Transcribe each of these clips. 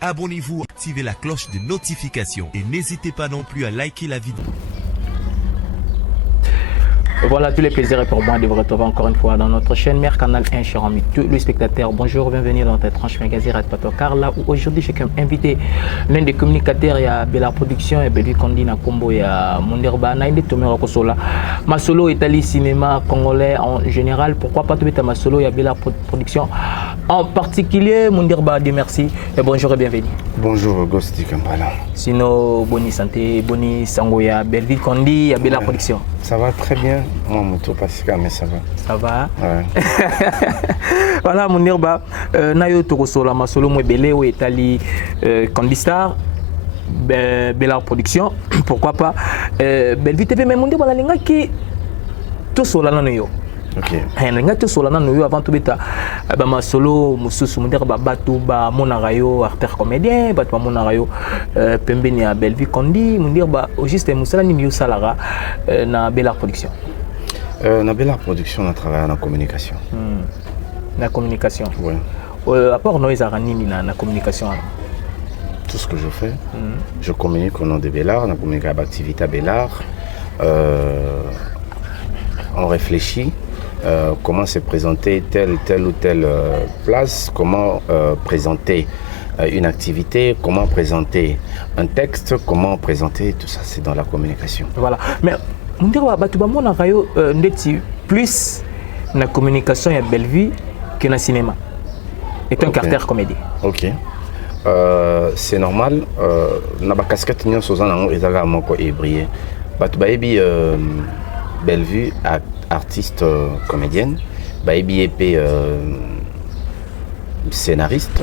Abonnez-vous, activez la cloche de notification et n'hésitez pas non plus à liker la vidéo. Voilà, tous les plaisirs pour moi de vous retrouver encore une fois dans notre chaîne Mère Canal 1, cher ami, tous les spectateurs. Bonjour, bienvenue dans cette tranche magazine Red Patocar, là où aujourd'hui j'ai comme invité l'un des communicateurs, il y a Bella Production et Belvi Kondi na Combo, il y a Monderba, Naïde Tomero Kosola. Masolo Italie cinéma congolais en général, pourquoi pas tout à Masolo, il y a Bella Production en particulier. Monderba, Dieu merci et bonjour et bienvenue. Bonjour, Gosti Kampala. Sinon, bonne santé, bonne sango, il y a Belvi Kondi, il y a Bella Production. Ça va très bien. Moi, Moto Pasika, mais ça va. Ça va. Ouais. Voilà, mon irba. Nayo Tokosola, Masolo Mwebele, ou Etali Candistar, Bella Production, pourquoi pas. Belvi TV, mais mon irba, la linga qui. Tout sola nan yo. Ok. Linga tout sola nan yo avant tout beta. Masolo, Moussousou, mon irba, Batou, Monarayo, acteur comédien, Batou, Monarayo, Pembeni à Belvi Kondi, mon irba, au juste Moussala Nimio Salara, na Bella Production. Na Bella Production, on a travaillé en communication. La communication. Oui. À part nous, la communication. Tout ce que je fais, je communique au nom de Bellard, on communique avec l'activité à Bellard. On réfléchit comment se présenter telle ou telle place, comment présenter une activité, comment présenter un texte, comment présenter tout ça, c'est dans la communication. Voilà. Mais on dirait que plus la communication et Bellevue que dans le cinéma. Et un caractère comédie. Ok. C'est normal. Na ba casquette nyon sozana ngo ezaka moko ébrié. Batu baebi Bellevue artiste comédienne, baebi épée scénariste.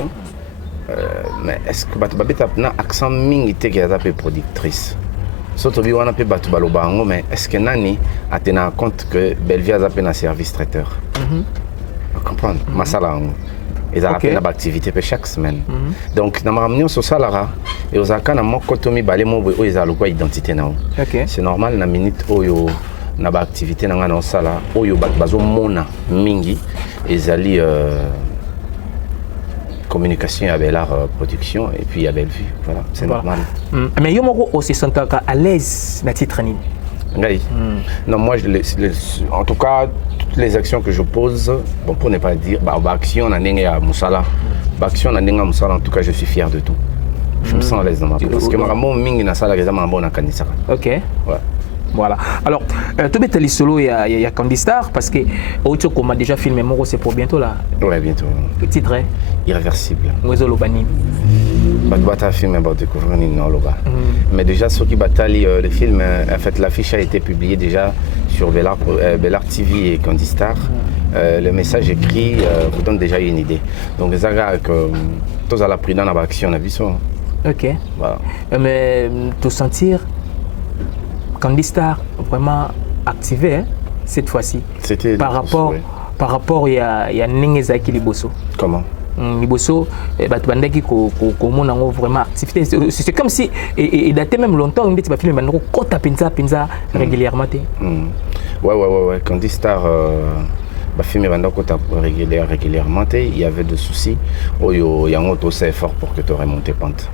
Mais est-ce que batu babeta na accent mingi te ki azape productrice? Surtout bi wana pe batu baloba ngo, mais est-ce que nani a tenu en compte que Bellevue a zape na service traiteur? Vous comprenez? Masala ngo. Ils ont appelé l'activité chaque semaine. Donc, dans ma réunion sur Salara, et aux akana moko tomi balé mo bo ils ont quoi identité na. C'est normal na minute oyo na ba activité na ngana sala oyo bazo mona mingi ezali communication à Bellard production et puis à Bellevue. Voilà, c'est normal. Mais yo moko aussi senta à l'aise na titre ni. Non, moi, en tout cas, toutes les actions que je pose, bon, pour ne pas dire, action à Moussala, action à Moussala, en tout cas, je suis fier de tout. Je me sens à l'aise dans ma peau. Parce que ok. Ouais. Voilà. Alors, tu es allé solo, il y a Candistar, parce que autre qu'on a déjà filmé, c'est pour bientôt là. Ouais, bientôt. Le titre est Irréversible. Mouezo Lobani. Bata film va découvrir Nino Loba. Mais déjà, ceux qui bataillent le film, en fait, l'affiche a été publiée déjà sur Bellard TV et Candistar. Le message écrit vous donne déjà une idée. Donc, les agas que tous à la pris dans l'action, on a vu ça. Ok. Voilà. Mais te sentir Candistar vraiment activé cette fois-ci. C'était par rapport il y a Nengezaki Liboso. Comment? Liboso, bandaki ko vraiment activité. C'est comme si il datait même longtemps on dit tu vas filmer maintenant kota pinza régulièrement. Ouais. Candistar filmer pendant kota régulièrement, il y avait des soucis. Il y a un autre effort pour que tu remontes pente.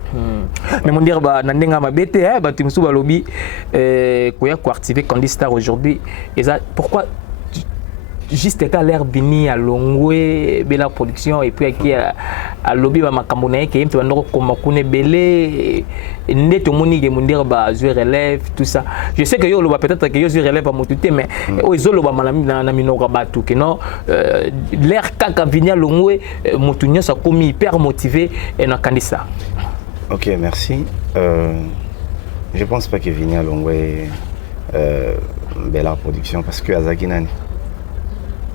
Mais mon dire nandenga mabete tu me souba lobby koya ko activer Candistar aujourd'hui. Et ça pourquoi juste à l'air bini à Longwe Bella Production et puis à lobby ba makambo na ke mtu bandoko koma kune belé neto moni ke mundir ba zo relève tout ça. Je sais que yo loba peut-être que yo zo relève ba motuté mais o zo loba malami na minoka batu que non l'air kaka bini à Longwe mutunyo sa komi hyper motivé et na Candistar. OK, merci. Je pense pas que Vini à Longwe Bella Production parce que Azaki nani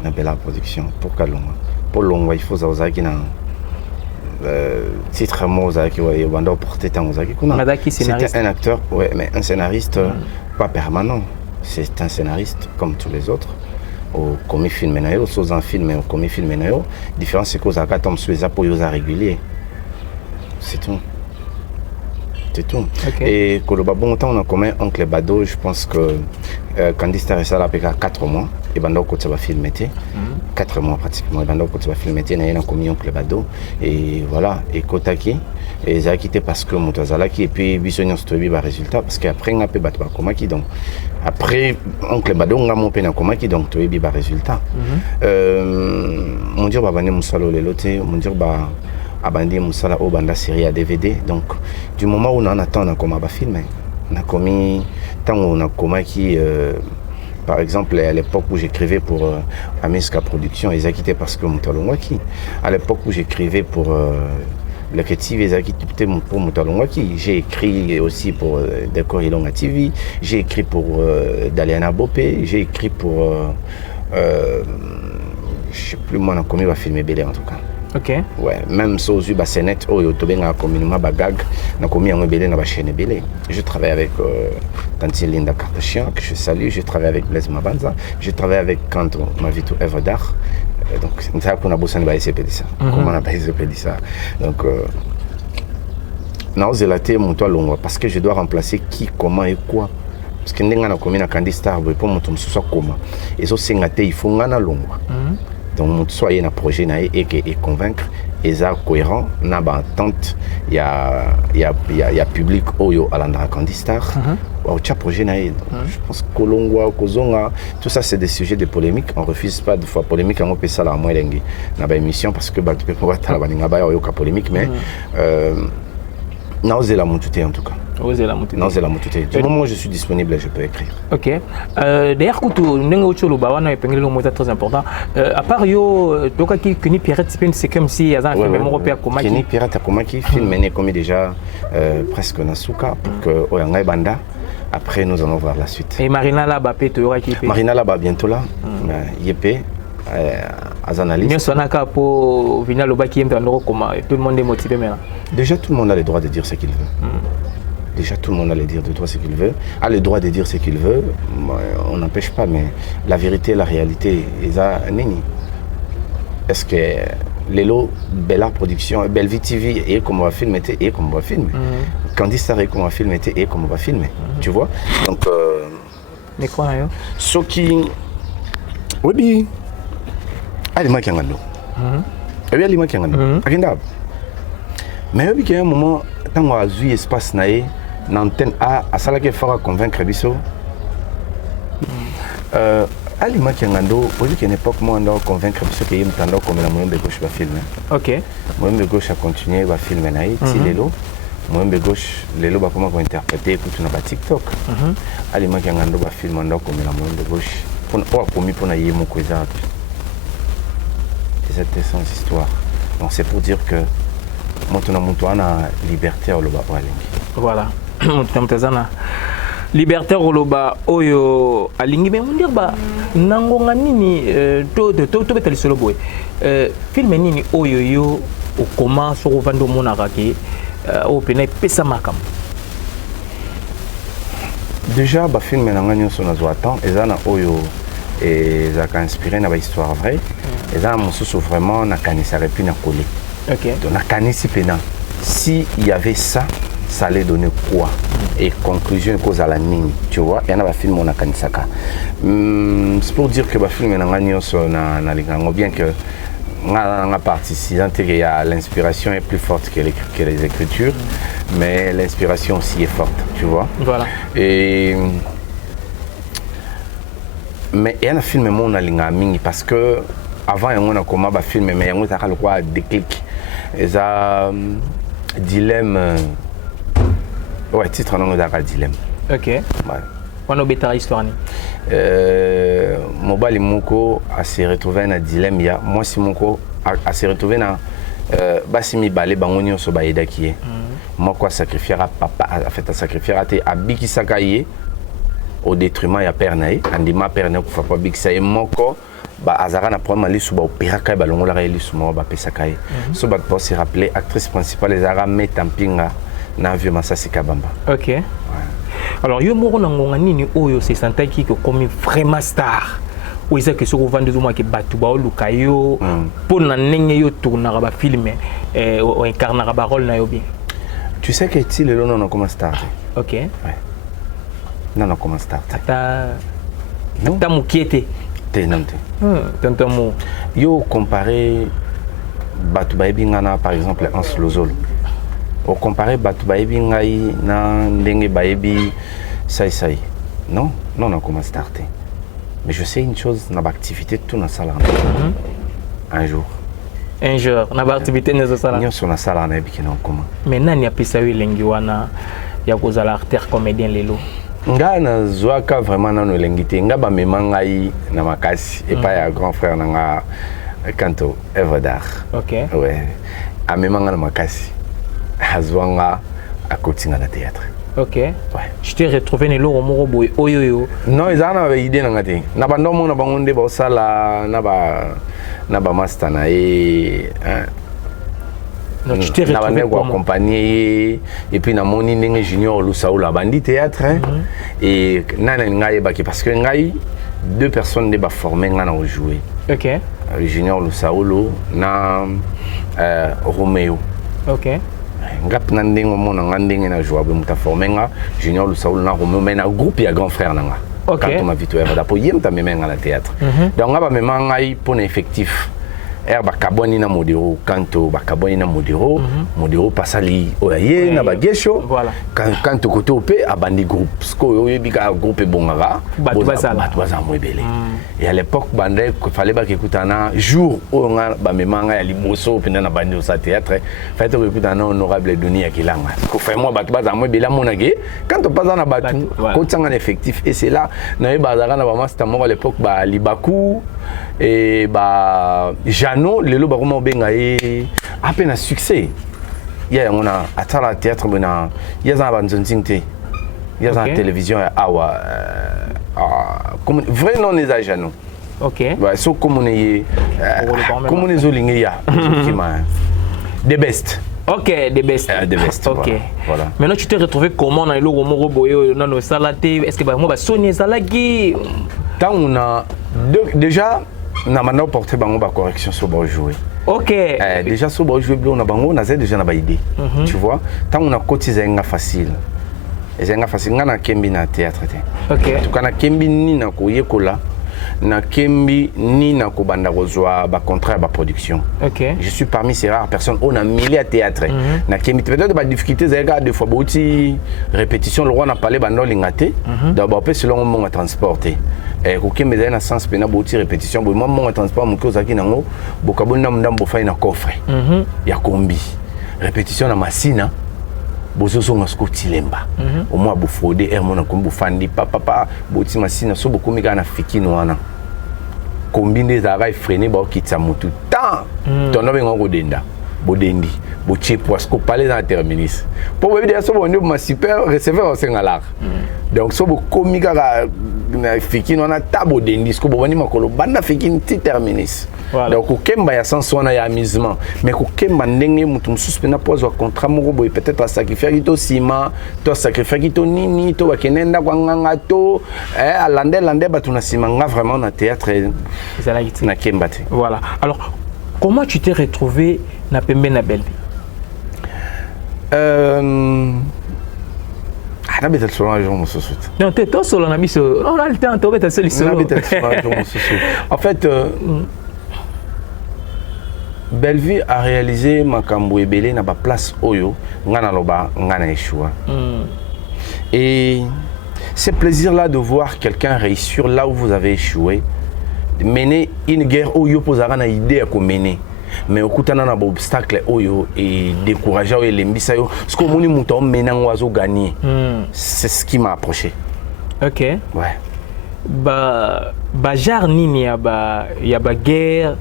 na Bella Production pour Kalonga pour Longwa il faut Azaki na titre Mozaki ouais banda porter tant Azaki c'était un acteur ouais mais un scénariste pas permanent, c'est un scénariste comme tous les autres au commis film nayo sous un film au commis film nayo différence c'est que Azaka tombe sur les appuis réguliers, c'est tout. Okay. Et Koloba bon temps on a commun oncle Bado, je pense que Candistar est ça là 4 mois et bando ko ça va filmer 4 mois pratiquement et bando ko ça va filmer na yena komi oncle bado et voilà et kotaki et ça quitté parce que mutazalaki et puis bisonyo stobi ba résultat parce que après ngapé bat ba komaki donc après oncle bado ngamo pe na komaki donc to bi ba résultat mon dire ba bane musalo le loté mon dire ba abandi musala au banda série à DVD donc du moment où on attend on a comme ba filmer on a commis tant on a komaki par exemple, à l'époque où j'écrivais pour Amiska Production, ils ont quitté parce que Moutalongwaki. À l'époque où j'écrivais pour le Ketiv, ils ont quitté pour Moutalongwaki. J'ai écrit aussi pour Décor Ilonga TV. J'ai écrit pour Daliana Bopé. J'ai écrit pour. Je ne sais plus, moi, comment il va filmer Bélé en tout cas. Ok. Ouais, même si aux Bassenet, au Tobenga communément Bagag, n'a commis un Bélé dans la chaîne Bélé. Je travaille avec Tanti Linda Kardashian, que je salue. Je travaille avec Blaise Mabanza. Je travaille avec Kanto Mavitu Evadar. Donc, c'est ça qu'on a besoin de SCP de ça. Comment on a pas SCP de ça. Donc, non, c'est la thé, mon toit long, parce que je dois remplacer qui, comment et quoi. Parce que nous avons commis un candidat star, pour mon tour, soit comment. Et ça, c'est un thé, il faut un long. Donc, soit il y a un projet et convaincre, et ça cohérent, on a une attente, il y a public à l'endroit candidat. Je pense que Kolongwa, Kozonga, tout ça c'est des sujets de polémique. On ne refuse pas de fois polémique, on peut ça la moins dingue. Dans l'émission parce que tu peux pas la polémique, mais non, c'est la montée en tout cas. Non, c'est la montée. Du moment où je suis disponible, je peux écrire. Ok. D'ailleurs, quand on est très important. À part yo, donc qui pirate, c'est comme si il y a un film européen comme qui pirate comme qui film mené comme déjà presque Nasuka pour que Oyanga Banda. Après, nous allons voir la suite. Et Marina Laba, Marina Laba bientôt là. Yépé. Analystes. Tout le monde est motivé maintenant. Déjà, tout le monde a le droit de dire ce qu'il veut. Déjà, tout le monde a le droit ce qu'il veut. A le droit de dire ce qu'il veut. On n'empêche pas, mais la vérité, la réalité, est-ce que Lelo, Bella Production, Bellevue TV, et comme on va filmer, et comme on va filmer. Candy Star, et comme on va filmer, et comme on va filmer. Tu vois? Donc, mais quoi, là? Ce qui. Oui, allez, moi qui en ai. Et bien, moi qui en ai. Mais il y a un moment, quand on a vu l'espace, l'antenne A, à ça qu'il faut convaincre Bisso. Ali Makiangando, au lieu qu'à une époque, moi, on doit convaincre Bisso qu'il y a un temps comme la moyenne de gauche va filmer. Ok. Moyenne de gauche a continué, va filmer naï, si l'élo. Moyenne de gauche, l'élo va comment interpréter, écoute, on a TikTok. Ali Makiangando va filmer comme la moyenne de gauche. Pour commis pour naïe mon cousin. C'était sans histoire. Donc c'est pour dire que Montana liberté au loba voilà. Montana liberté au loba oyo alingi mais on dire ba nangonga nini to betali solo boy film nini oyo yo o comment so vando monaka ki o pena pesa makam. Déjà ba film na ngani so na zo attend ezana oyo et ça a inspiré une histoire vraie et ça m'a vraiment na kanisa repi na collé. Ok. Donc na kanisi pena si il y avait ça allait donner quoi et conclusion cause à la ligne tu vois il y en a un film on a kanisaka c'est pour dire que ba film na ngani so na lingango bien que la partie l'inspiration est plus forte que les écritures mais l'inspiration aussi est forte tu vois voilà et mais il y a un film mon alinga mingi parce que avant on a comment ba film mais on a quoi déclic et ça dilemme ouais titre non da dilemme ok ouais on a bêta histoire ni Mobali Moko a se retrouvé dans un dilemme ya moi si Moko a se retrouvé dans basimi balé bangonio so baida qui est moi quoi sacrifier à papa a fait sacrifier à te abiki sakaye au détriment ya père naï andima père naï ko fa biki sa moko ba azara na problème ali suba opéra kai balongola ka eli sumo ba pesa kai so ba pour se rappeler actrice principale ezara metampinga na vieux Masasi Kabamba. OK. Ouais. Alors yo moko na ngonga nini oyo se sentaki ko comme vraiment star. Ou ça que ce qu'on vend de moi que batu ba oluka yo pour na ndenge yo tourna ba film o incarna ba rôle na yo bien. Tu sais que ti le non on commence tard. OK. Ouais. Non on commence tard. Ta mukiete. Tonton Mo. Yo comparé Batu Baebi ngana par exemple Hans Lozolo. Au comparé Batu Baebi ngai na ndenge Baebi sai. Non, on a commencé à starter. Mais je sais une chose, on a activité tout dans salle un jour. Un jour, on a activité dans salle. Nous sommes dans salle en ebiki na comment. Mais nani a pisa lengi wana ya kozala artère comédien lelo. Nga na zwaka vraiment na no lengité nga ba memangai na makasi et pas ya grand frère nga Kanto Everdar. OK. Ouais. A memanga na makasi. Azwanga à kotinga na théâtre. OK. Ouais. Je t'ai retrouvé nelo moko boy oyoyo. Non, ils en avaient idée na ngati. Na bandomo na bangonde ba sala na ba master na hein. Non, tu t'es retrouvé comment accompagné et puis na moni ndenge junior Lusaoula bandi théâtre hein. Et nana ngai baki parce que ngai deux personnes de ba formé ngana au jouer. OK. Junior Lusaolo na Romeo. OK. Ngap na ndenge mona ngandenge na jouer muta formé nga Junior Lusaolo na Romeo mais na groupe ya grand frère nanga. OK. Quand on m'a vu tout là pour yem ta même ngana théâtre. Donc ngaba même ngai pour un effectif. Bakaboni na modero kanto bakaboni na modero modero pasali oyaye na bagesho voilà kanto koto pe abandi groupe sko oyebika groupe bongara baza mwebele et à l'époque bande fallait ba kekutana jour o nga ba memanga ya liboso penda na bandi au théâtre fallait que kekutana honorable dunia kilanga ko fait moi baza mwebele monage kanto pas na batu ko tsanga effectif et c'est là na bazaka na ba master mo à l'époque ba libaku et bah Jano lelo ba comment benga e à peine succès il y a on a atala théâtre bena il y a un banzontingte il y a la télévision awa comme vrai non les Jano. OK bah so comme on est comme on est zolingia qui m'a the best. OK, the best. The best. OK. Voilà. Maintenant tu t'es retrouvé comment dans le Romoro Boyo dans nos salaté est-ce que bah moi bah Sony Salagi tant on a déjà na maintenant porter bango ba correction sur bon jouer. OK. Déjà sur bon jouer on a bango on a déjà na ba idée. Tu vois, tant on a cotisé nga facile. Et nga facile nga kembi na théâtre té. OK. Tu kana kembi ni na ko yekola na kembi ni na ko banda kozwa ba contrat ba production. OK. Je suis parmi ces rares personnes on a millé à théâtre. Na kembi peut-être ba difficulté zega des fois bouti répétition le roi n'a parlé bando lingaté. D'abord peu selon mon transporter. Koke mezali na sens pena boti répétition bo moi transport mon kozaki nango bokaboni na ndambo fa na coffre ya kombi répétition na masina bozoso ngasko tilemba au moins bo frauder er mona kombo fandi papa boti masina so bokomi kana fikino wana kombi ndeza freiner ba kitsa mutu tant tono bengo kodenda bodendi boche parce que parler dans terminus pour vous dire ça on est ma super receveur au Sénégal donc so bokomi kaka na fikino na tabo dendi ce que boni makolo banda fikini ti terminus donc kokemba ya sans sona ya amusement mais kokemba ndenge mutu mususpena pozo contrat moko boy peut-être à sacrifier kito ciment to sacrifier kito nini to bakenenda kwa nganga to lande batuna simanga vraiment na théâtre na kemba te. Voilà. Alors comment tu t'es retrouvé na Pembe na Belvi? On a solo un jour mon sous. Non, t'es toi solo na biso. On a le temps to beta solo. En fait Belvi a réalisé makambo ebele na ba place oyo ngana loba ngana échoua. Et ce plaisir là de voir quelqu'un réussir là où vous avez échoué, de mener une guerre oyo posera na idée à mener. Mais au kutana na obstacle oyo et décourager ou lembisa yo ce que moni muto menang wazo gagner. C'est ce qui m'a approché. OK. Ouais. Ba jar nini ya ba guerre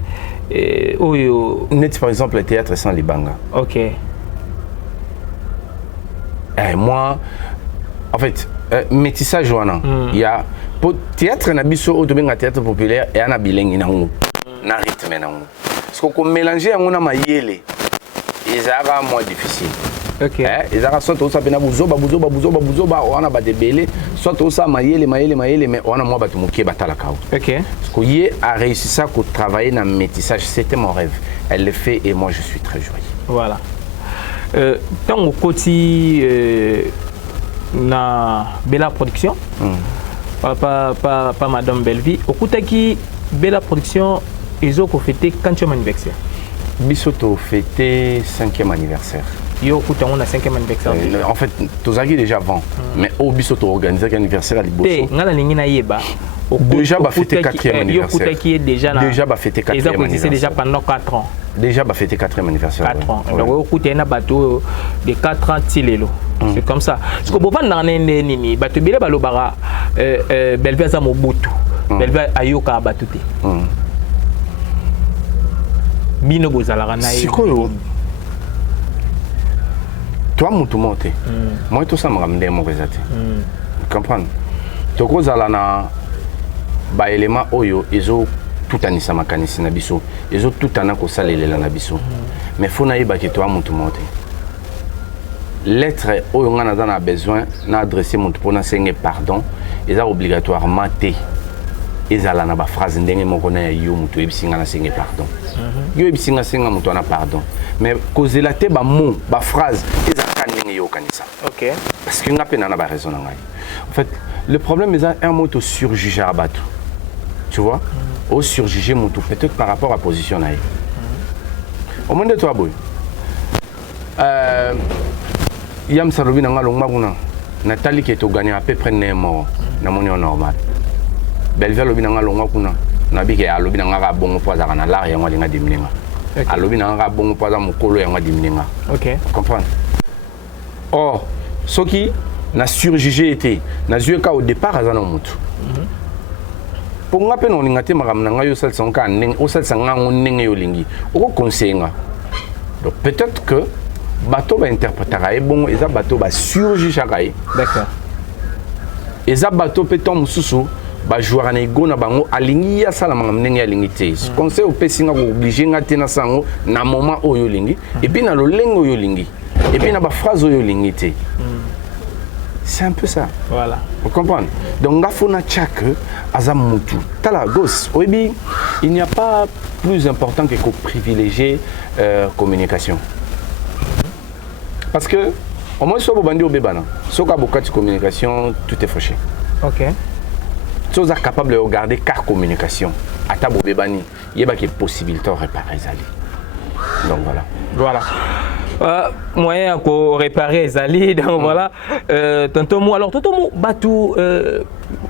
oyo net par exemple le théâtre sans les banga. OK. Moi en fait métissage wana il y a pour théâtre na biso au domaine théâtre populaire et ana bilingue na rythme na parce qu'on mélanger on a mayele et ça va moins difficile. OK. Et ça soit tout ça pena buzoba on a ba debele soit tout ça mayele mais on a moi ba tumuke batala kao. OK. Parce que yé a réussi ça pour travailler dans métissage, c'était mon rêve. Elle le fait et moi je suis très joyeux. Voilà. Tant au côté na Bella Production. Pas Madame Belvi. Au côté qui Bella Production, ils ont fêté quand tu as anniversaire. Bisoto fêté 5e anniversaire. Yo, écoute, on a 5e anniversaire. En fait, tous as déjà avant. Mais au Bisoto organisé l'anniversaire à Liboso. Déjà, bah fêté 4e anniversaire. Déjà, bah fêté 4e anniversaire. Déjà pendant 4 ans. Déjà, bah fêté 4e anniversaire. 4 ans. Donc, écoute, il y a un bateau de 4 ans, Tilelo. C'est comme ça. Parce que Bovan n'a rien nini. Bateau Bele Balobara, Belvia Zamobutu. Belvia Ayoka Batute. Bino Bozalarana. C'est quoi? Toi, mon monté. Moi, tout ça m'a ramené mon résultat. Comprendre? Tu vois, Zalana, bah, élément Oyo, ils ont tout un isa makanisi na biso. Ils ont tout un ko salela na biso. Mais faut naïba que toi, mon monté. Lettre Oyo on a besoin d'adresser mon pour n'enseigner pardon. Ils ont obligatoirement té. Ils ont la phrase ndenge mo connaît yo muto ebisinga na enseigner pardon. Yo ebisinga senga muto na pardon. Mais cause la té ba mot, ba phrase, ils ont ndenge yo kanisa. OK. Parce que n'a pas na ba raison na ngai. En fait, le problème est un mot au surjuger à battre. Tu vois? Au surjuger mon tout peut-être par rapport à position na. Au moins de toi boy. Yam Salobi na ngalong maguna. Nathalie qui est au gagné à peu près némo na moni normal. Belvia lobi na ngalong makuna. Na bi ke alobi na ngaka bongo po za kana la ya ngwa dimninga. Alobi na ngaka bongo po za mukolo ya ngwa dimninga. OK. Comprendre? Or, ce qui n'a surjugé été, n'a joué qu'au départ à Zanomutu. Pour moi, on a été marié au sel sans can, au sel sans on n'est au lingi, au conseil. Donc peut-être que bateau va interpréter et bon, et ça bateau va surjuger. D'accord. Et ça bateau peut tomber sous ba jouer en ego na bango alingi ya sala mamnengi alingité. Conseil au pessinga obligé ngate na sango na moment oyo lingi et puis na lo lengo yo lingi. Et puis na ba phrase oyo lingité. C'est un peu ça. Voilà. Vous comprenez? Donc, Gafona Tchak, Azamutu, Tala Gos, Oebi, il n'y a pas plus important que privilégier communication. Parce que, au moins, si vous avez au bébana, si vous avez de communication, tout est fauché. OK. Si vous êtes capable de regarder car communication, à table bébani, il y a des possibilités de réparer les alliés. Donc, voilà. Voilà. Moyen à réparer les alliés, donc voilà. Tonton Mou, alors tonton Mou, Batou,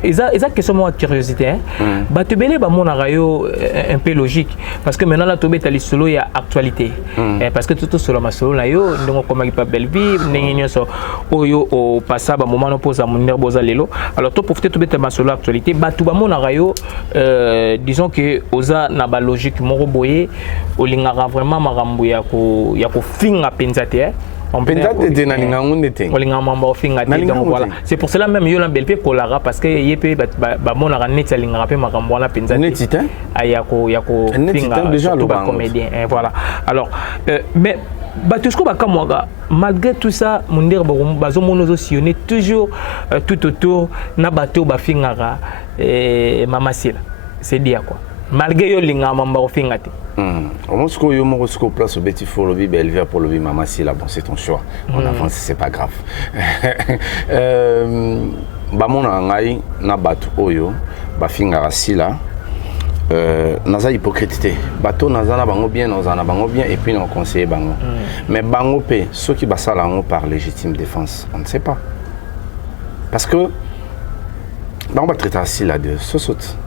exact question de curiosité, Batou Belé, bah mon arayo un peu logique, parce que maintenant la tombée t'as solo il y a actualité, parce que tout solo ma solo là yo, donc comme il pas belle vie, n'engagez so, oyo au passage, bah moment on pose à mon nerf boza lelo, alors toi pour peut-être t'as ma solo actualité, Batou bah mon arayo, disons que oza n'a pas logique, mon roboyer, au lingara vraiment marambouya ko finga penzate. C'est pour cela même yo la belpe kolara parce que yepé ba monara net lingara pe marambouana penzate. Netita ayako finga déjà le comédien voilà. Alors mais Batusko Bakamwaga, malgré tout ça, mon dire bazomono sillonné toujours tout autour na bateau bafingara et mamasila. C'est dire quoi? Malgré yo linga mamba ofingati. Au moins ce que yo mo ko place au Betty for Lobby Belvia pour Lobby mamasila, bon c'est ton choix. On avance, c'est pas grave. Ba mona ngai na bateau oyo bafingara sila. Naza hypocrite. Bateau naza na bango bien, naza na bango bien et puis on conseille bango. Mais bango pe ceux qui basala bango par légitime défense, on ne sait pas. Parce que bango va traiter sila de sosot.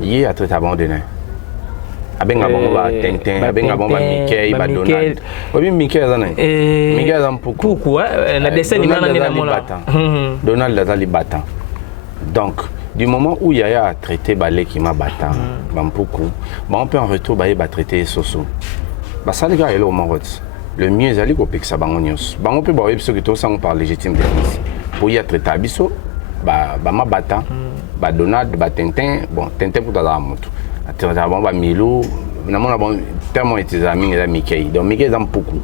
Hier a traité abandonné. Abenga bango ba Tintin, abenga bango ba Mickey, ba Donald. Obi Mickey azana. Mickey azam pourquoi na dessin ni nana na mona. Donald azali battant. Donc du moment où Yaya a traité Balé qui m'a battant, Bampoku, on peut en retour va traiter Soso. Ça les gars, il est au Maroc. Le mieux est d'aller au Pixar Bangonios. On peut voir ce que tout ça on parle légitime défense. Pour y traiter Abisso, ma battant, Donald, Tintin, bon, Tintin pour ta moto. Traiter Milo, on bon tellement été amis et Mickey. Donc Mickey est beaucoup.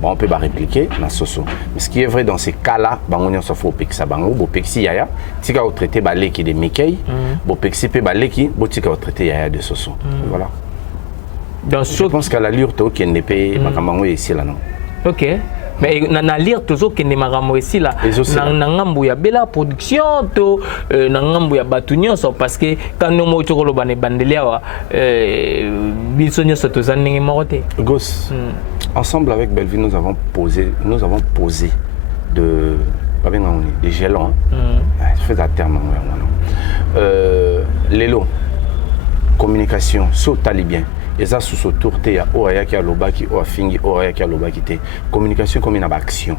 On peut répliquer dans Soso. Mais ce qui est vrai dans ces cas-là, on s'en fout au Pixar Bango, au Pixi Yaya, si on traité Balé qui de Mickey, au Pixi pe Balé qui, au tika traité Yaya de Soso. Voilà. Donc, je pense qu'à l'allure, tu as une épée, ici là non. Ok. mais na lire toujours que ne makambo ici là na ngambu ya bela production to na ngambu ya batunyon parce que quand nous mo tokolo bane bandelia wa biso nyoso to zaningi morote Gos ensemble avec Belleville nous avons posé des jalons je fais un terme Lelo communication so talibien et ça sous ce tour te ya oya ki alobaki o afingi oya ki alobaki te communication comme une action.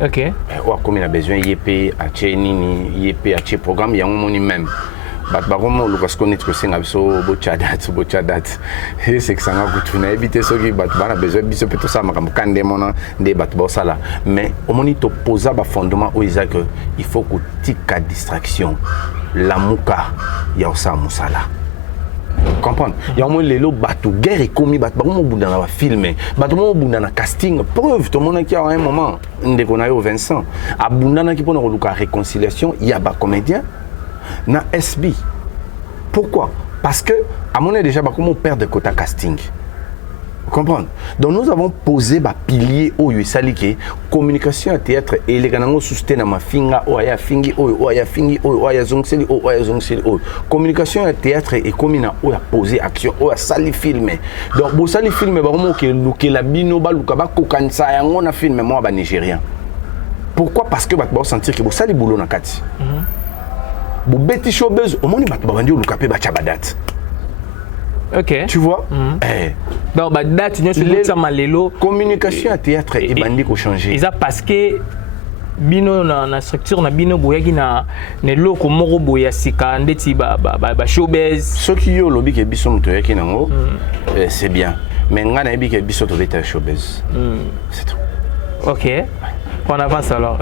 OK. O comme a besoin yep a nini yep a programme ya moni même. Bat baromo lukas connaître que c'est ngabso bochadat c'est que ça nga kutuna éviter ce qui bat bana besoin biso peut ça makam kande mona de bat bosala mais au moni to posa ba fondement o isa que il faut que tika distraction la muka ya osa musala. Comprendre il y a au moins les lots bateau guerre et commis bateau bon boudana va filmer bateau bon boudana casting preuve tout le monde qui a un moment dès qu'on a eu Vincent abundana qui pour nous la réconciliation il y a ba comédien na SB pourquoi parce que à mon avis déjà ba comment perd de quota casting comprendre donc nous avons posé ba pilier au yusalike communication à théâtre et les ganango soutien ma finga o ya fingi o ya fingi o ya zongseli o ya zongseli o communication à théâtre et communa o ya poser action o ya sali filmer donc bo sali filmer ba comment que la bino ba luka ba kokansa yango na filmer moi ba nigérien pourquoi parce que ba sentir que bo sali boulot na kati bo beti showbiz au moni ba bandi luka pe ba chabadat. OK. Tu vois donc bah date nous sur malelo communication à théâtre et bandi ko changer. Ils a parce que bino na structure na bino boyaki na ne loko moko boya sika ndeti ba showbiz ce qui yo lobi ke biso muto yaki nango c'est bien mais ngana ebi ke biso to beta showbiz c'est tout. OK. On avance alors.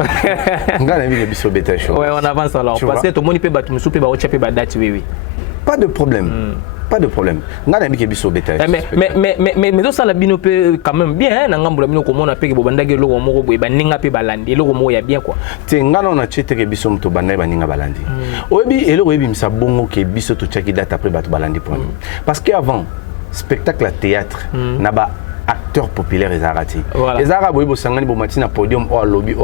Ngana ebi ke biso beta showbiz. Ouais, on avance alors parce que tout le monde peut battre musu peut ba ocha peut ba date oui. Pas de problème. Pas de problème. Ngana ebi ke biso beta. Mais ça la bino peut quand même bien na ngambo la bino comme on a pe ke bobandage loko moko boye ba ninga pe balandi loko moko ya bien quoi. Te ngana on a chete ke biso muto bandai ba ninga balandi. Oyebi eloko yebi misa bongo ke biso to chaki date après batu balandi point. Parce que avant spectacle à théâtre na ba acteur populaire ezarati. Ezara boye bo sangani bo matina podium o lobby.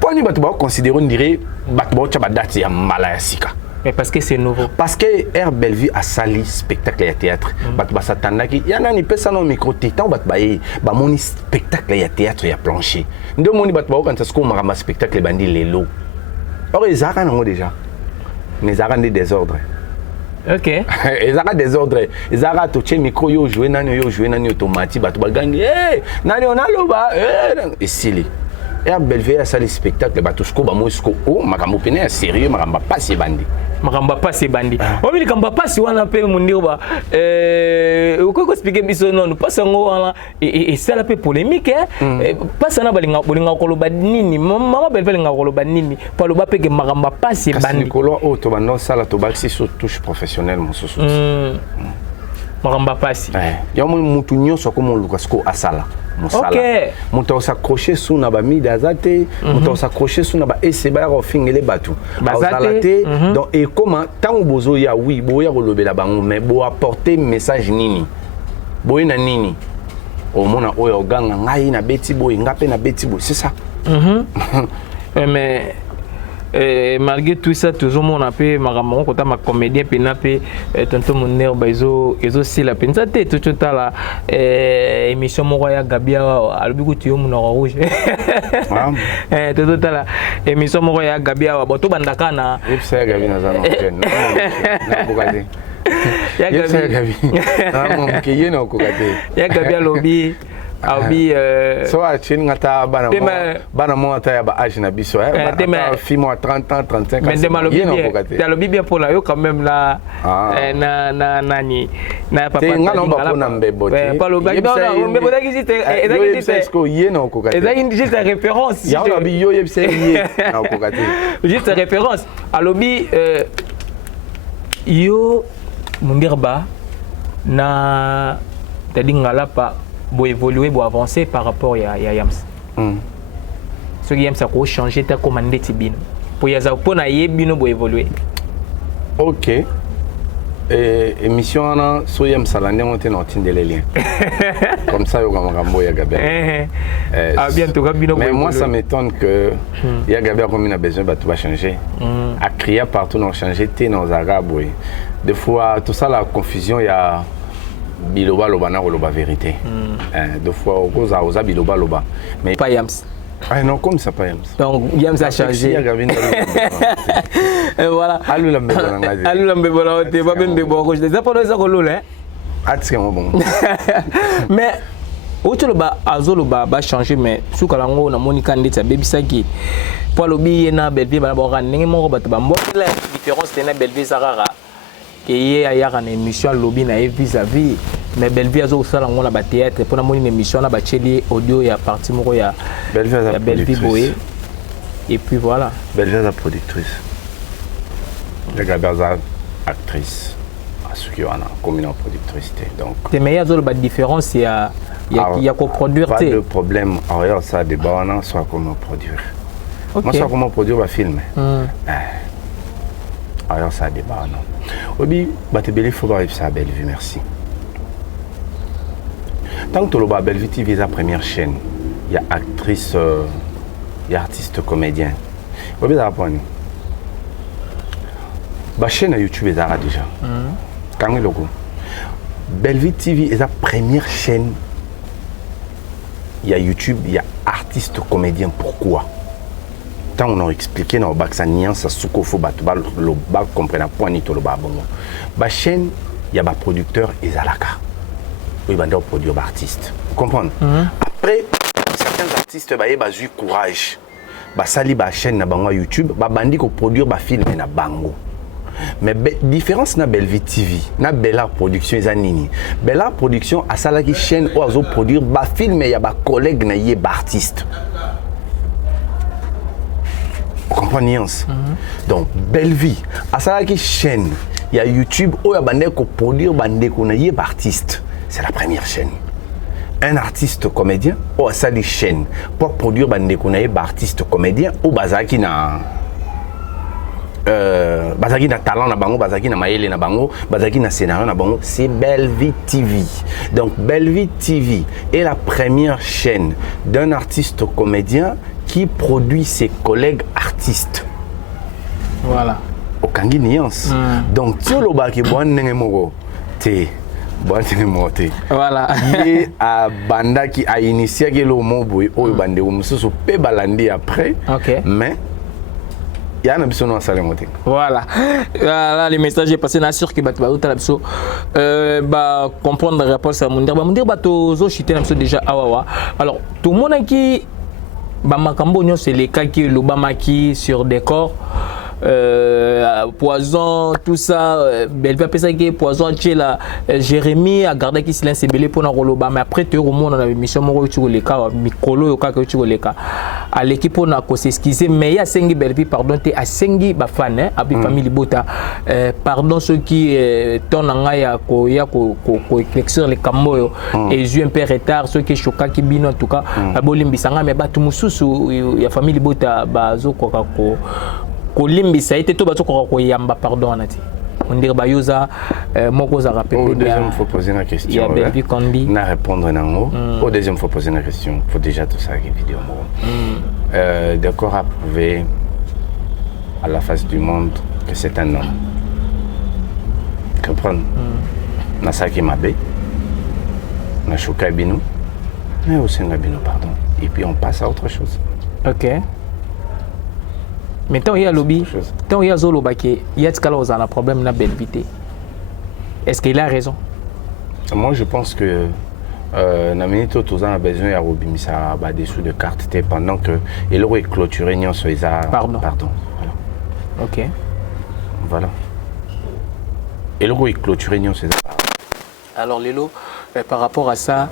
Poni batu ba considérer on dirait batu ba chaba date ya malaya sika. Mais parce que c'est nouveau. Parce que Air Belleville a sali spectacle et théâtre. Bat satandaki yana ni pesa no micro titan bat baye ba moni spectacle et théâtre ya plancher. Ndo moni bat ba quand ça se comme ma spectacle bandi lelo. Or ils ont déjà. Mais ils ont des désordres. OK. Ils ont des ordres. Ils ont touché micro yo jouer nani automatique bat ba gangi nani on a loba et sili. Air Belleville a sali spectacle batusko ba mosko o makambo pene sérieux makamba pas si bandi. Makamba pas si bandi. Obi likamba pas si wana pe mundio ba ko expliquer biso non pas sango wana et ça la pe polémique pas sana balinga koloba nini mama Belleville nga koloba nini pa loba pe ke makamba pas si bandi. Nikolo o to bando sala to baxi sur touche professionnelle mon soso. Makamba pas si. Ya mo mutu nyonso ko mo lukasko asala. OK. Monta s'accrocher sous na ba midazate, monta s'accrocher sous na ba eseba ro fingele batu. Bazalate donc et comment tant bozo ya oui, boya kolobela bango mais bo apporter message nini. Boye na nini. O mona oyo ganga ngai na beti boye ngape na beti boye, c'est ça. Mais malgré tout ça toujours mon appel maramon quand ma comédien penapé tantôt mon nerf baizo aussi la pensa tête tout là émission Moroya Gabia albiku tu mon rouge tout là émission Moroya Gabia bato bandaka na ipsa Gabi na zano na bokade ya Gabi na mon kiye na kokate ya Gabi lobby Abi so a chin ngata bana mo ata ya ba âge na biso fimo à 30 ans 35 ans mais de malobi bien pour la yo quand même là na nani na papa ngalo ba ko na mbebo pas le bac non mbebo da qui c'est ko yeno ko kate juste référence ya na bi yo yebse ye na ko kate juste référence alobi yo mundirba na tadi ngala pa pour évoluer, pour avancer par rapport à Yams. Ce qui Yams a changé, tu as commandé Tibino. Pour y avoir pour évoluer. OK. émission ana so yem salande monte na tindele lien comme ça yoga makambo ya Gabia ah bien tout bino mais moi ça m'étonne que ya Gabia comme il a besoin bah tout va changer à crier partout non changer té dans arabe oui des fois tout ça la confusion il y a biloba loba na loba vérité des fois oza biloba loba mais pas yams. Ah non, comme ça pas Yams. Donc Yams a changé. Et voilà. Alou lambe bolanga. Alou lambe bolanga, t'es pas bien de bon rouge. Des apôtres ça colou là. Atske mo bon. Mais autre le ba azolo ba changer mais sous kalango na monika ndeta bebisaki. Pour lobi na belvi ba ba ndenge mo ba ba mbo la différence na belvi sarara. Et il y a une émission lobby na vis-à-vis mais Belvi a aussi la ngona ba théâtre pour na moni émission na ba cheli audio ya partie moko ya Belvi Boé et puis voilà Belvi la productrice les gars actrice à ce qu'il y a comme une productrice donc mais il y a la différence il y a coproduire pas de problème alors ça débat on soit comment produire moi soit comment produire un film alors ça débat non Obi, Batebele, il faut voir ça à Bellevue, merci. Tant que tu as Bellevue TV, la première chaîne, il y a actrice, il y a artiste comédien. Obi, ça va la chaîne YouTube est déjà. Quand il logo. Bellevue TV est la première chaîne. Il y a YouTube, il y a artiste comédien. Pourquoi? Tant on a expliqué dans le bac sa nuance, ce qu'il faut le bac comprendre point ni tout le bas bon. Ba chaîne, il y a des producteurs et zalaka. Oui, bah produire artiste. Vous comprenez? Après, certains artistes bah eu courage. Bah sali ba chaîne na bango YouTube, bah bandi ko produire ba film na bango. Mais différence na Bellevue TV, na Bella Production ezanini. Bella Production a salaki chaîne ou azo produire ba film et y a ba collègue na yé ba artiste. Comprenez? Donc, Bellevue, à ça qui chaîne, il y a YouTube où il y a bandé qui produire bandé qu'on a artiste. C'est la première chaîne. Un artiste comédien ou à ça les chaînes pour produire bandé qu'on a artiste comédien ou bazaki na talent na bango, bazaki na maïle na bango, bazaki na scénario na bango, c'est Bellevue TV. Donc Bellevue TV est la première chaîne d'un artiste comédien qui produit ses collègues artistes. Voilà. Au Kangi Nuance. Donc, tu as dit que tu voilà. Il a banda qui a initié le mot ou bande ou mususu pe balandi après. OK. Mais il y a un besoin de saler monter. Voilà. Là le message est passé na sûr que batu ba biso ba comprendre la réponse à Mundir ba to zo chiter biso déjà awawa. Alors tout le monde qui Bamakambo c'est les cas qui l'Obamaki sur décor poison tout ça Bellevue a ça qui poison chez la Jérémy a gardé qui silence belé pour na roloba mais après tu remontes dans la mission moko tu les cas mikolo yo ka que tu les cas à l'équipe on a ko s'excuser mais il y a sengi Bellevue pardon te a sengi ba fan hein abi famille bota pardon ceux qui tonanga ya ko éclaircir les cambo et je un peu retard ceux qui choka qui bino en tout cas abolimbisanga mais ba tumususu ya famille bota bazo ko kolimbisa ete to bato ko yamba pardon anati on dirait bayoza moko za rappeler au deuxième faut poser la question na répondre nango au deuxième faut poser la question faut déjà tout ça qui vidéo d'accord à prouver à la face du monde que c'est un homme comprendre na ça qui m'a bé na choka bino mais aussi na bino pardon et puis on passe à autre chose. OK. Mais tant il y a lobby, tant il y a Zoloba qui y a un problème na Bellevue. Est-ce qu'il a raison? Moi je pense que na minute tous a besoin ya robimisa ba dessous de carte pendant que il aurait clôturé nyon so isa pardon. Voilà. OK. Voilà. Il aurait clôturé nyon so isa. Alors Lelo par rapport à ça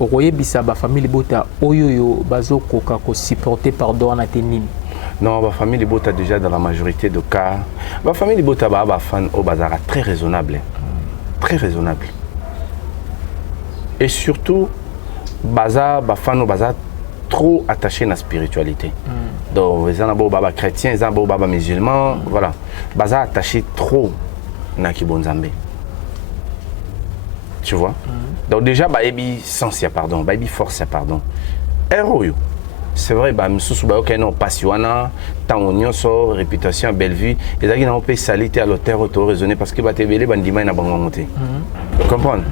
okoye bisa ba famille bota oyoyo bazo koka ko supporter pardon na tenini. Non, ma famille de Bota déjà dans la majorité de cas. Ma famille de Bota ba fan au bazar très raisonnable. Très raisonnable. Et surtout bazar ba fan au bazar trop attaché à la spiritualité. Donc les gens baba chrétiens, les gens baba musulmans, voilà. Bazar attaché trop na ki bonzambe. Tu vois? Donc déjà, baby sens, il y a pardon. Baby force, il y a pardon. Héros, c'est vrai, bah, msusu ba ok non passiona, tant nyonso réputation à Bellevue, et là il n'a pas salité à l'hôtel auto raisonné parce que bah t'es belé bandima na bango monté. Comprendre?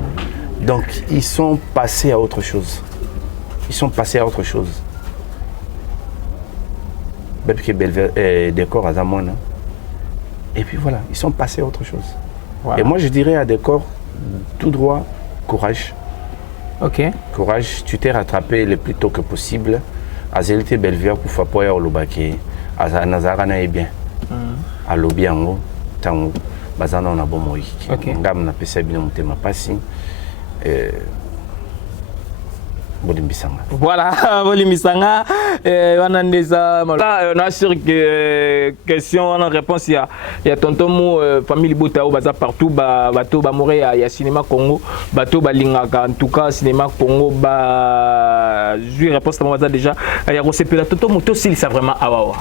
Donc ils sont passés à autre chose. Ils sont passés à autre chose. Même que Bellevue décor à Zamona. Et puis voilà, ils sont passés à autre chose. Voilà. Et moi je dirais à décor tout droit, courage. Ok. Courage, tu t'es rattrapé le plus tôt que possible. Azélité Bellevue pour faire poyer au lobake. Azanazara na bien. A lobiango, tango, bazana na bon moi. Ngam na pesa bien monter ma passi. Voilà, Bolimbisanga, on a déjà là, on a sûr que question, on a réponse, il y a tonton mou famille Botao baza partout, bateau ba mourir, il y a cinéma Congo, bateau ba lingaka, en tout cas cinéma Congo ba j'ai réponse à déjà, il y a recépé tonton moto s'il ça vraiment awawa.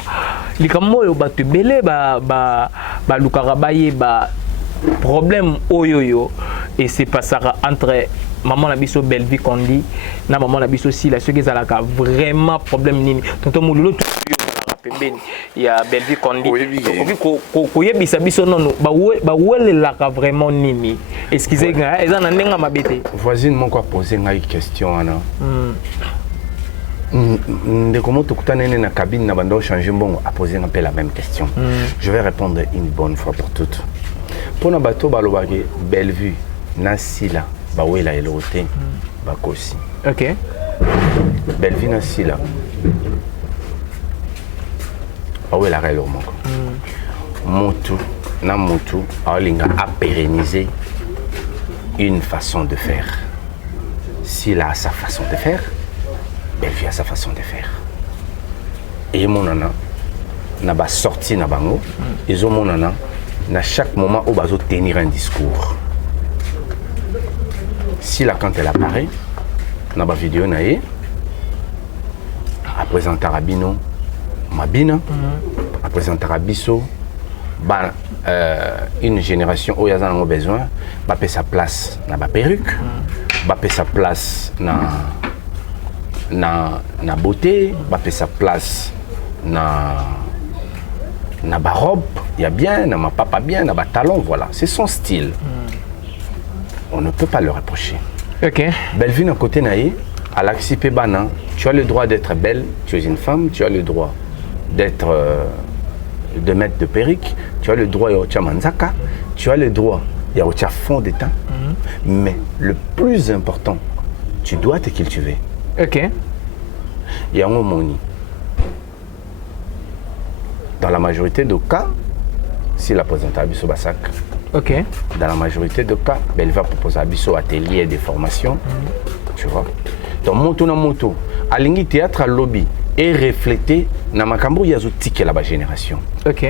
Les kamo yo bateau belé ba lukarabaye ba problème oyoyo et c'est pas ça entre maman nabiso Bellevue Kondi na maman nabiso si la ceux qui zalaka vraiment problème nini tonton mululu to pembeni ya Bellevue Kondi ko yebisa biso non ba welelaka vraiment nini excusez nga eza na ndenga mabete voisine mon quoi poser une question ana ndeko moto kutana nene na cabine na bando changer mbongo a poser un peu la même question. Je vais répondre une bonne fois pour toutes. Pour na bateau balobake Bellevue na sila bawela elote bakosi. OK. Bellevue na sila bawela relo moko. Motu na motu alinga a pérenniser une façon de faire. Sila a sa façon de faire, Bellevue a sa façon de faire. Et mon nana n'a pas sorti na bango, et mon nana à chaque moment où bazo tenir un discours. Si là quand elle apparaît, dans la vidéo naïe, à présenter Rabino, Mabina, à présenter Rabiso, une génération où il y a besoin, va payer sa place dans la perruque, va payer sa place dans la beauté, va payer sa place dans na ba robe, il y a bien, na ma papa bien, na ba talon, voilà. C'est son style. On ne peut pas le reprocher. OK. Bellevue d'un côté naïe, à l'accepter bana, tu as le droit d'être belle, tu es une femme, tu as le droit d'être de mettre de perruque, tu as le droit de manzaka, tu as le droit de fond de teint. Mais le plus important, tu dois te cultiver. OK. Il y a un moment. Dans la majorité des cas, si la présente à Abisso Bassak, OK. Dans la majorité des cas, elle va proposer à Abisso atelier de formation. Tu vois. Donc, moto, à l'ingui théâtre à lobby et refléter dans ma cambo, il y a zotique la génération. OK.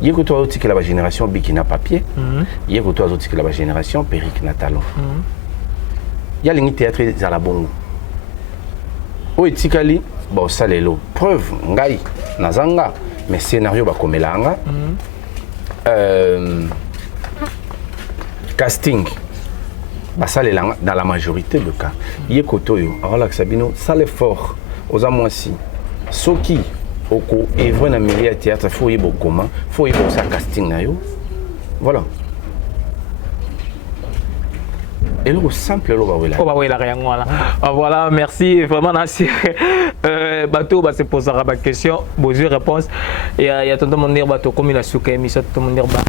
Il y a que toi zotique la génération bikina papier. Il y a que toi zotique la génération perruque na talon. Il y a l'ingui théâtre à la bongo. O etikali, bon ça les lots. Preuve, ngai, nazanga. Mais scénario ba komelanga casting bah ça les dans la majorité de cas yé kotoyo alors que sabino ça l'effort aux amoisi soki oko evre na milieu de théâtre faut y bo comment faut y bo ça casting na yo voilà et le simple lo ba oh bah oui la rien voilà voilà merci vraiment merci bateau bah c'est poser la question poser réponse et il y a tout le monde dire bateau comme il a souké émission tout le monde dire bah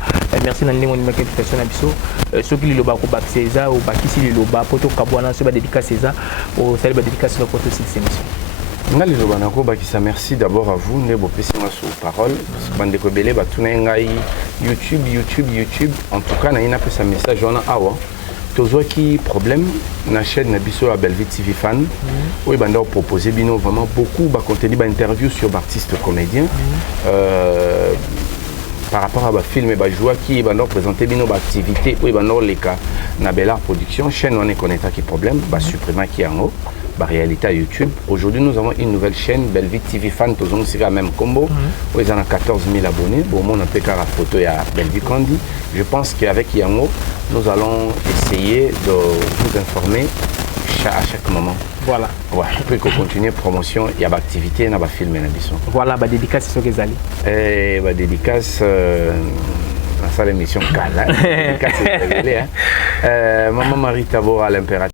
merci nandi mon numéro de question abisso ceux qui le ba ko ba César ou ba kisi le ba poto kabwana so ba dédicace César au salut ba dédicace le poto cette émission ngali lo bana ko ba kisa merci d'abord à vous ne bo pesi ma sous parole parce que bande ko belé ba tuna ngai YouTube en tout cas na ina pesa message on a awa toujours qui problème na chaîne na biso à Bellevue TV fan où il va nous proposer bino vraiment beaucoup de contenu interview sur artistes comédiens par rapport à ba film et ba joueur qui va nous présenter bino ba activité où il va nous les cas na Bellard production chaîne on est connecté qui problème ba supprimer qui en haut la réalité à YouTube. Aujourd'hui, nous avons une nouvelle chaîne, Belleville TV Fan, tous on sera même combo, où ils ont 14 000 abonnés. Bon, on a fait la photo à Belleville Candy. Je pense qu'avec Yango, nous allons essayer de vous informer à chaque moment. Voilà. Ouais, puis qu'on continue promotion, il y a des activités, il y a des films, voilà, bah dédicace sur les alliés. Bah dédicace dans sa émission Kala. Dédicace, Maman Marie Tabor à l'impératrice.